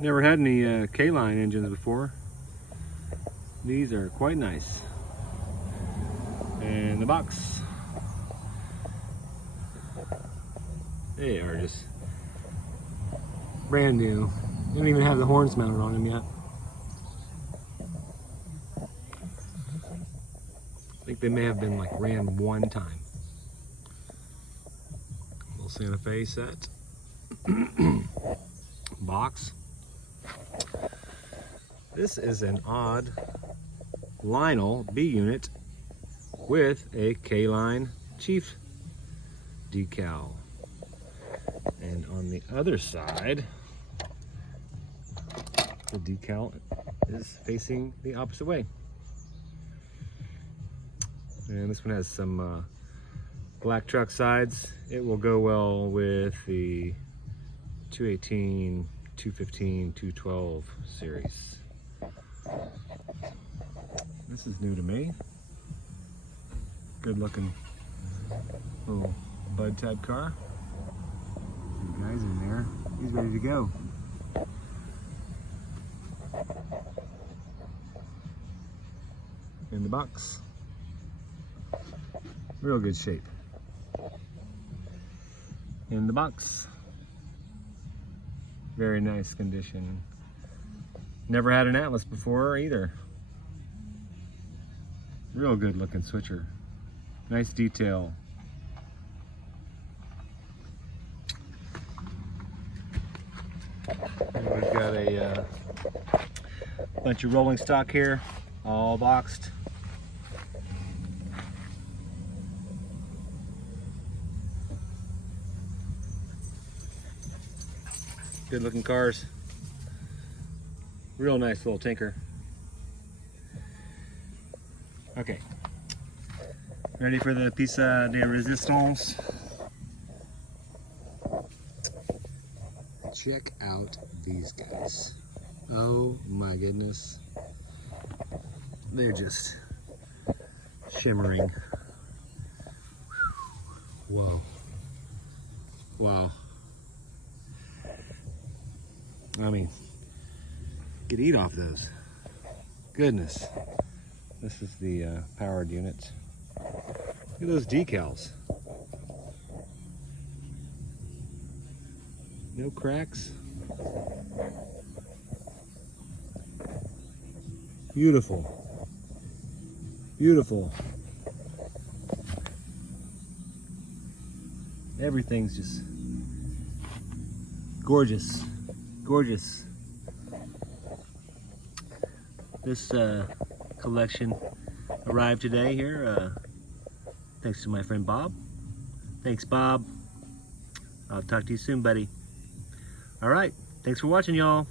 Never had any K-line engines before. These are quite nice. And the box. They are just brand new. They don't even have the horns mounted on them yet. I think they may have been like ran one time. Little Santa Fe set. Box. This is an odd Lionel B unit with a K-line Chief decal. And on the other side, the decal is facing the opposite way. And this one has some black truck sides. It will go well with the 218, 215, 212 series. This is new to me. Good looking little bud type car. The guy's in there. He's ready to go. In the box. Real good shape. In the box. Very nice condition. Never had an Atlas before either. Real good looking switcher. Nice detail. And we've got a bunch of rolling stock here, all boxed. Good looking cars. Real nice little tinker. Okay. Ready for the piece de resistance? Check out these guys. Oh my goodness. They're just shimmering. Whoa. Wow. I mean, could eat off those. Goodness. This is the powered unit. Look at those decals. No cracks. Beautiful. Beautiful. Everything's just gorgeous. Gorgeous. This collection arrived today here thanks to my friend Bob. Thanks, Bob. I'll talk to you soon, buddy. All right, thanks for watching, y'all.